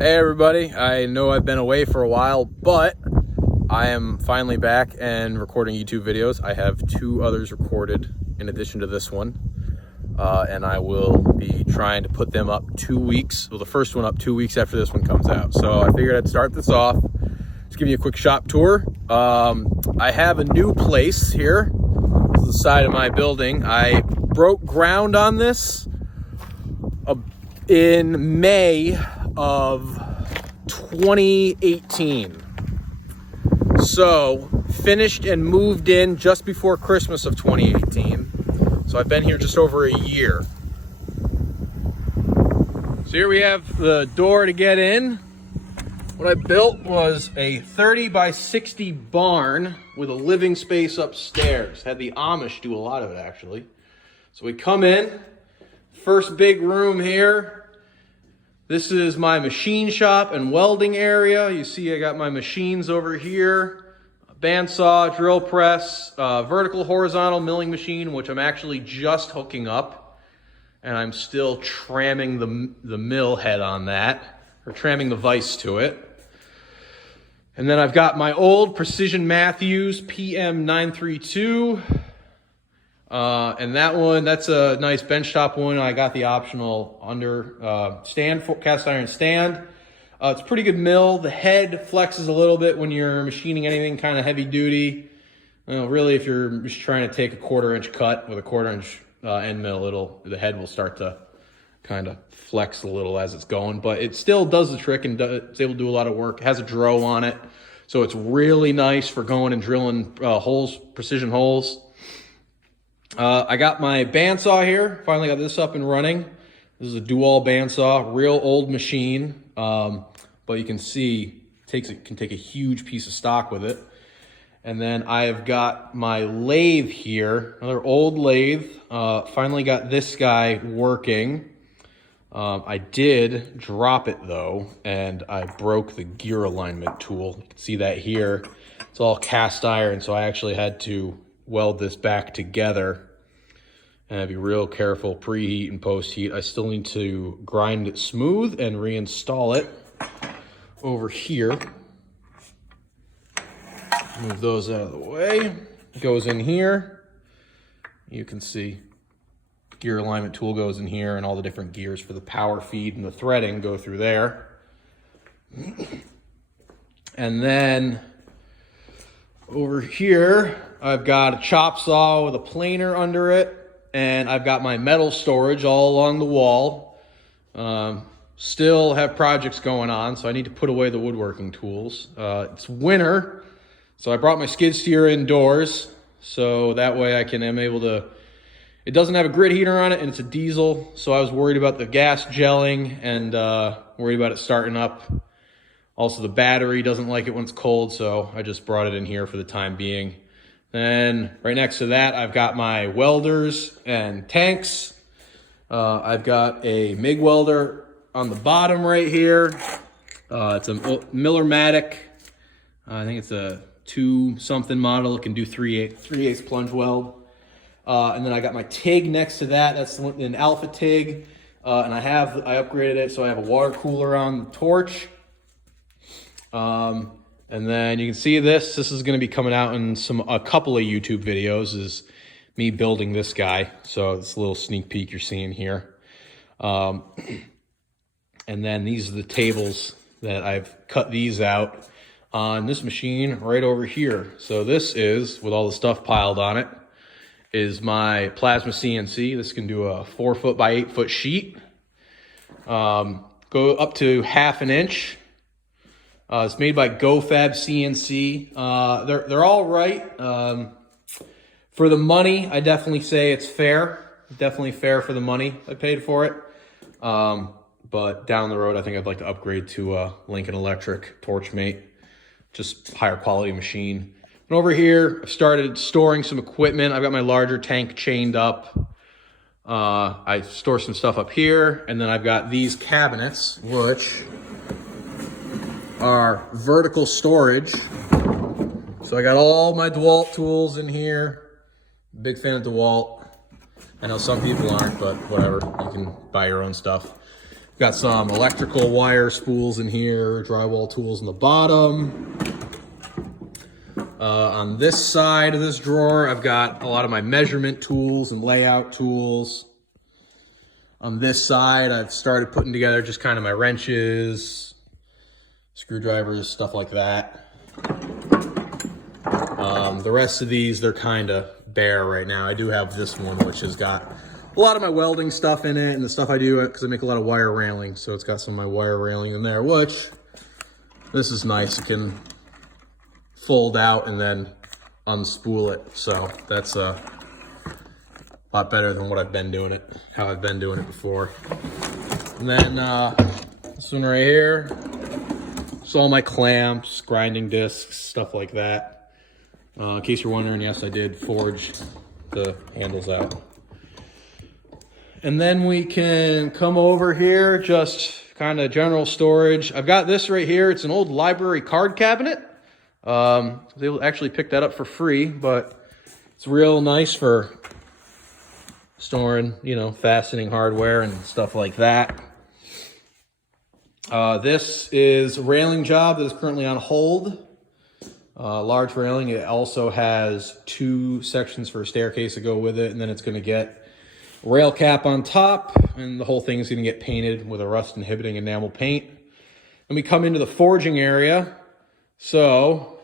Hey everybody, I know I've been away for a while, but I am finally back and recording YouTube videos. I have two others recorded in addition to this one, and I will be trying to put them up 2 weeks. Well, the first one up 2 weeks after this one comes out. So I figured I'd start this off, just give you a quick shop tour. I have a new place here. This is the side of my building. I broke ground on this in May of 2018. So finished and moved in just before Christmas of 2018. So I've been here just over a year. So here we have the door to get in. What I built was a 30 by 60 barn with a living space upstairs. Had the Amish do a lot of it actually. So we come in, first big room here. This is my machine shop and welding area. You see I got my machines over here. Bandsaw, drill press, vertical horizontal milling machine, which I'm actually just hooking up. And I'm still tramming the mill head on that, or tramming the vise to it. And then I've got my old Precision Matthews PM932. And that one, that's a nice benchtop one. I got the optional under stand, cast iron stand. It's a pretty good mill. The head flexes a little bit when you're machining anything kind of heavy duty. Really, if you're just trying to take a 1/4 inch cut with a 1/4 inch end mill, the head will start to kind of flex a little as it's going. But it still does the trick and it's able to do a lot of work. It has a dro on it, so it's really nice for going and drilling holes, precision holes. I got my bandsaw here. Finally got this up and running. This is a dual bandsaw, real old machine. But you can see it can take a huge piece of stock with it. And then I have got my lathe here, another old lathe. Finally got this guy working. I did drop it though, and I broke the gear alignment tool. You can see that here. It's all cast iron, so I actually had to weld this back together. And I'd be real careful preheat and post heat. I still need to grind it smooth and reinstall it over here. Move those out of the way. It goes in here. You can see gear alignment tool goes in here, and all the different gears for the power feed and the threading go through there. And then over here, I've got a chop saw with a planer under it. And I've got my metal storage all along the wall. Still have projects going on, so I need to put away the woodworking tools. It's winter, so I brought my skid steer indoors, so that way I'm able to, it doesn't have a grid heater on it, and it's a diesel, so I was worried about the gas gelling and worried about it starting up. Also, the battery doesn't like it when it's cold, so I just brought it in here for the time being. Then right next to that, I've got my Welders and Tanks. I've got a Mig Welder on the bottom right here. It's a Millermatic. I think it's a 2-something model. It can do 3/8 plunge weld. And then I got my TIG next to that. That's an Alpha TIG. And I upgraded it, so I have a water cooler on the torch. And then you can see this is going to be coming out in a couple of YouTube videos, is me building this guy. So it's a little sneak peek you're seeing here. And then these are the tables that I've cut these out on this machine right over here. So this is, with all the stuff piled on it, is my plasma CNC. This can do a 4-foot by 8-foot sheet. Go up to 1/2 inch. It's made by GoFab CNC. They're all right. For the money, I definitely say it's fair. Definitely fair for the money I paid for it. But down the road, I think I'd like to upgrade to a Lincoln Electric Torchmate. Just higher quality machine. And over here, I've started storing some equipment. I've got my larger tank chained up. I store some stuff up here. And then I've got these cabinets, which are vertical storage. So I got all my DeWalt tools in here. Big fan of DeWalt. I know some people aren't, but whatever. You can buy your own stuff. Got some electrical wire spools in here, drywall tools in the bottom. On this side of this drawer, I've got a lot of my measurement tools and layout tools. On this side, I've started putting together just kind of my wrenches, screwdrivers, stuff like that. The rest of these, they're kind of bare right now. I do have this one, which has got a lot of my welding stuff in it and the stuff I do because I make a lot of wire railing. So it's got some of my wire railing in there, which this is nice. It can fold out and then unspool it. So that's a lot better than what I've been doing it, how I've been doing it before. And then this one right here, it's all my clamps, grinding discs, stuff like that. In case you're wondering, yes, I did forge the handles out. And then we can come over here, just kind of general storage. I've got this right here. It's an old library card cabinet. They actually picked that up for free, but it's real nice for storing, you know, fastening hardware and stuff like that. This is a railing job that is currently on hold. Large railing. It also has 2 sections for a staircase to go with it, and then it's going to get a rail cap on top, and the whole thing is going to get painted with a rust inhibiting enamel paint. And we come into the forging area. So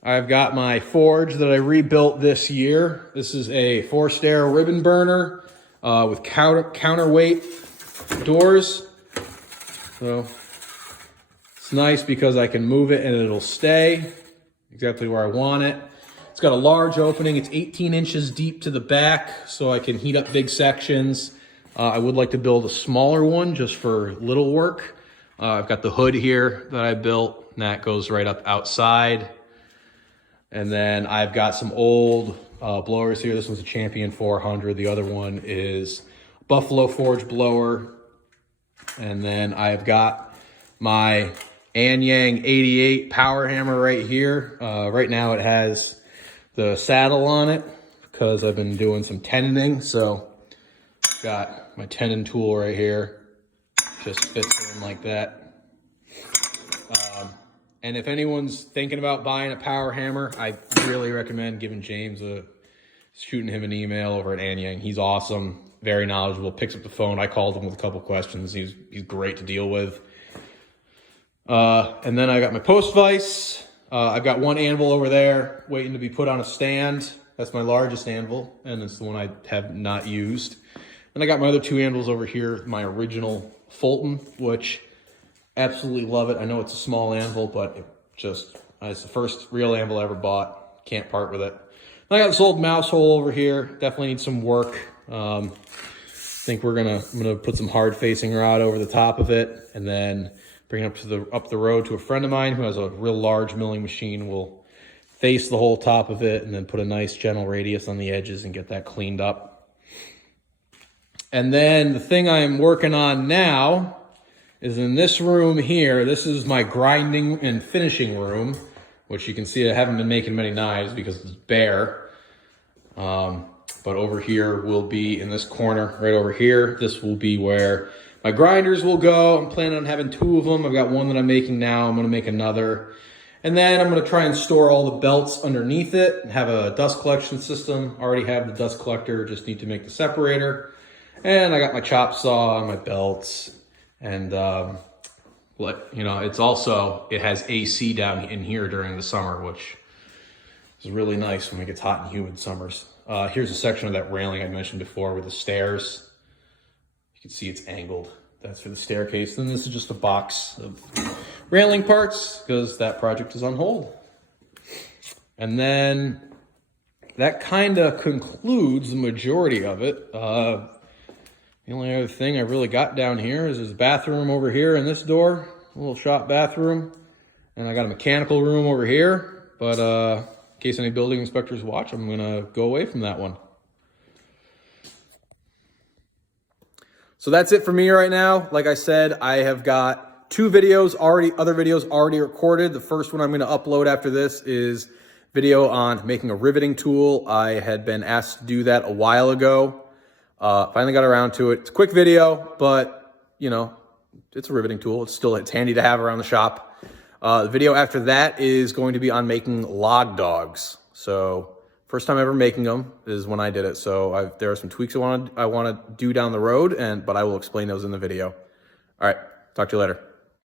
I've got my forge that I rebuilt this year. This is a 4-stair ribbon burner with counterweight doors. So it's nice because I can move it and it'll stay exactly where I want it. It's got a large opening. It's 18 inches deep to the back, so I can heat up big sections. I would like to build a smaller one just for little work. I've got the hood here that I built, and that goes right up outside. And then I've got some old blowers here. This one's a Champion 400. The other one is Buffalo Forge blower. And then I've got my Anyang 88 power hammer right here. Right now it has the saddle on it because I've been doing some tenoning. So got my tenon tool right here. Just fits in like that. And if anyone's thinking about buying a power hammer, I really recommend giving James shooting him an email over at Anyang. He's awesome, very knowledgeable, picks up the phone. I called him with a couple questions. He's great to deal with. And then I got my post vise. I've got one anvil over there waiting to be put on a stand. That's my largest anvil, and it's the one I have not used. And I got my other 2 anvils over here, my original Fulton, which absolutely love it. I know it's a small anvil, but it's the first real anvil I ever bought. Can't part with it. And I got this old mouse hole over here. Definitely needs some work. I think I'm gonna put some hard facing rod over the top of it, and then bring it up the road to a friend of mine who has a real large milling machine. We'll face the whole top of it and then put a nice gentle radius on the edges and get that cleaned up. And then the thing I'm working on now is in this room here. This is my grinding and finishing room, which you can see I haven't been making many knives because it's bare. But over here will be in this corner right over here. This will be where my grinders will go. I'm planning on having 2 of them. I've got one that I'm making now. I'm going to make another. And then I'm going to try and store all the belts underneath it and have a dust collection system. Already have the dust collector, just need to make the separator. And I got my chop saw and my belts. And, you know, it has AC down in here during the summer, which is really nice when it gets hot and humid summers. Here's a section of that railing I mentioned before with the stairs. You can see it's angled. That's for the staircase. Then this is just a box of railing parts because that project is on hold. And then that kind of concludes the majority of it. The only other thing I really got down here is this bathroom over here and this door, a little shop bathroom. And I got a mechanical room over here. But in case any building inspectors watch, I'm going to go away from that one. So that's it for me right now. Like I said, I have got other videos already recorded. The first one I'm going to upload after this is video on making a riveting tool. I had been asked to do that a while ago. Finally got around to it. It's a quick video, but you know, it's a riveting tool. It's handy to have around the shop. The video after that is going to be on making log dogs. So first time ever making them is when I did it. So there are some tweaks I want to do down the road, but I will explain those in the video. All right, talk to you later.